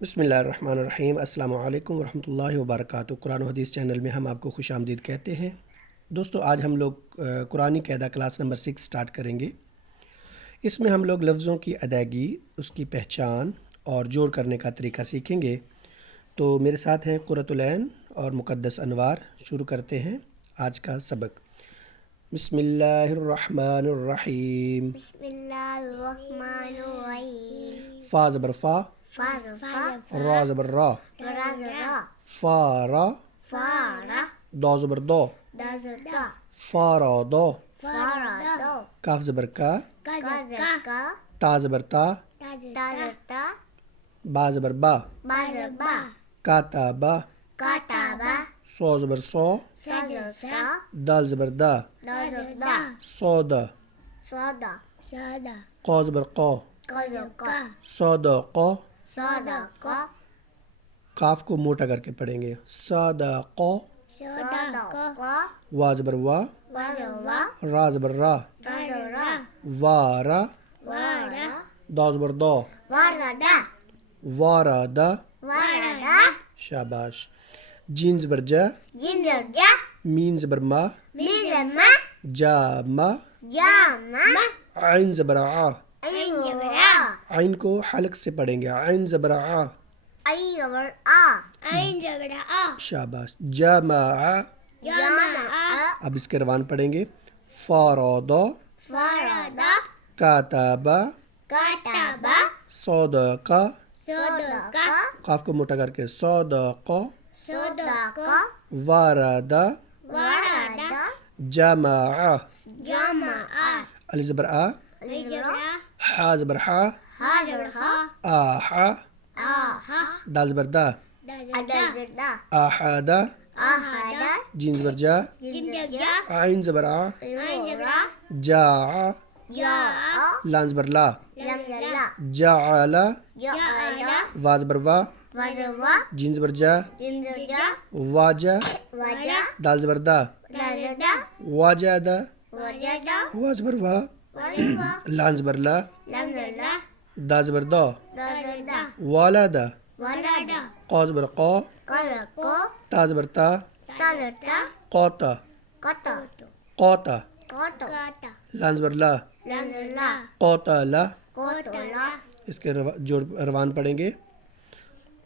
बिस्मिल्लाहिर्रहमानिर्रहीम। अस्सलाम वालेकुम वरहमतुल्लाहि वबरकातुहू। कुरान और हदीस चैनल में हम आपको खुश आमदीद कहते हैं। दोस्तों, आज हम लोग कुरानी कायदा क्लास नंबर 6 स्टार्ट करेंगे। इसमें हम लोग लफ्ज़ों की अदायगी, उसकी पहचान और जोड़ करने का तरीका सीखेंगे। तो मेरे साथ हैं कुर्रतुल ऐन और मुक़द्दस अनवार। शुरू करते हैं आज का सबक। बिस्मिल्लाहिर्रहमानिर्रहीम। बिस्मिल्लाहिर्रहमानिर्रहीम। फ़ा ज़बर फ़ा, रा ज़बर रा, फ़ा रा, दौ ज़बर दौ, फ़ा रा दौ, काफ ज़बर का, ता ज़बर ता, बा ज़बर बा, का ता बा, सौ ज़बर सौ, दाल ज़बर दा, सौदा, कौ ज़बर कौ, सौदा कौ। काफ को मोटा करके पढ़ेंगे। सदा कौ, वा ज़बर वा, रा ज़बर रा, वारा, दौ ज़बर दौ, वारादा। शाबाश। जीन ज़बर जा, मीन ज़बर मा, जा मा, आइन ज़बर आ। आइन को हलक से पढ़ेंगे। आइन ज़बर आ। शाबाश। जमा। अब इसके रवान पढ़ेंगे। फ़रादा, काताबा, सौदका। काफ को मोटा करके सौदका, वारादा, जमा। अली ज़बर आ, हा ज़बर हा, आहा, दाल ज़बर दा, आहादा। जीन ज़बर जा, आइन ज़बर आ, जा, लाम ज़बर ला, जाअला, वा ज़बर वा, जीन ज़बर जा, वाजा, दाल ज़बर दा, वाजादा, वा ज़बर वा, लाम ज़बर ला, दा ज़बर दौ, वालादा, कौ ज़बर कौ, ता ज़बर ता, कौता, कौता, लाम ज़बर ला, कौताला। इसके जोड़ रवान पढ़ेंगे।